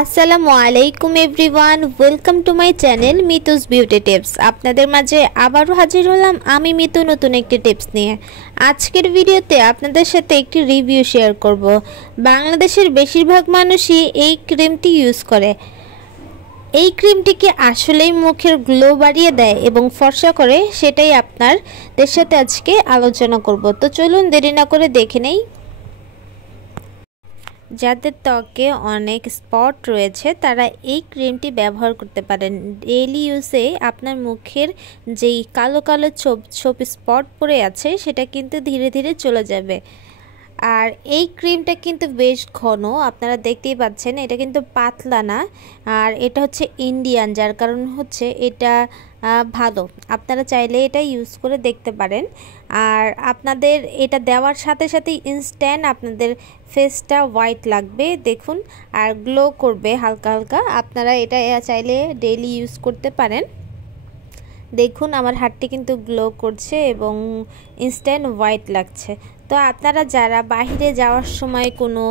আসসালামু আলাইকুম everyone, welcome to my channel Mitu's beauty tips. আপনাদের মাঝে আবারও হাজির হলাম আমি মিতু নতুন একটি টিপস নিয়ে। আজকের ভিডিওতে আপনাদের সাথে একটি রিভিউ শেয়ার করব। বাংলাদেশের বেশিরভাগ মানুষই এই ক্রিমটি ইউজ করে। এই ক্রিমটি কি আসলেই মুখের গ্লো বাড়িয়ে দেয় এবং ফর্সা করে, সেটাই আপনাদের সাথে আজকে আলোচনা করব। তো চলুন দেরি না করে দেখে নেই। যাদের ত্বকে অনেক স্পট রয়েছে তারা এই ক্রিমটি ব্যবহার করতে পারেন। ডেইলি ইউজে আপনার মুখের যেই কালো কালো ছোপ স্পট পড়ে আছে সেটা কিন্তু ধীরে ধীরে চলে যাবে। আর এই ক্রিমটা কিন্তু বেশ ঘন, আপনারা দেখতেই পাচ্ছেন, এটা কিন্তু পাতলা না। আর এটা হচ্ছে ইন্ডিয়ান, যার কারণ হচ্ছে এটা ভালো। আপনারা চাইলে এটা ইউজ করে দেখতে পারেন। আর আপনাদের এটা দেওয়ার সাথে সাথেই ইনস্ট্যান্ট আপনাদের ফেসটা হোয়াইট লাগবে, দেখুন, আর গ্লো করবে হালকা হালকা। আপনারা এটা চাইলে ডেইলি ইউজ করতে পারেন। দেখুন আমার হাতটি কিন্তু গ্লো করছে এবং ইনস্ট্যান্ট হোয়াইট লাগছে। তো আপনারা যারা বাইরে যাওয়ার সময় কোনো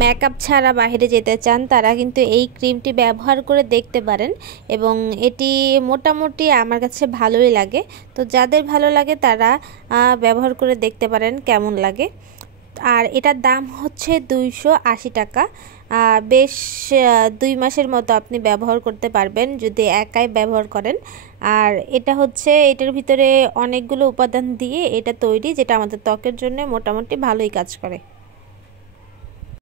মেকআপ ছাড়া বাইরে যেতে চান তারা কিন্তু এই ক্রিমটি ব্যবহার করে দেখতে পারেন এবং এটি মোটামুটি আমার কাছে ভালোই লাগে। তো যাদের ভালো লাগে তারা ব্যবহার করে দেখতে পারেন কেমন লাগে। আর এটার দাম হচ্ছে 280 টাকা। বেশ 2 মাসের মতো আপনি ব্যবহার করতে পারবেন যদি একাই ব্যবহার করেন। আর এটা হচ্ছে এটার ভিতরে অনেকগুলো উপাদান দিয়ে এটা তৈরি, যেটা আমাদের ত্বকের জন্য মোটামুটি ভালোই কাজ করে।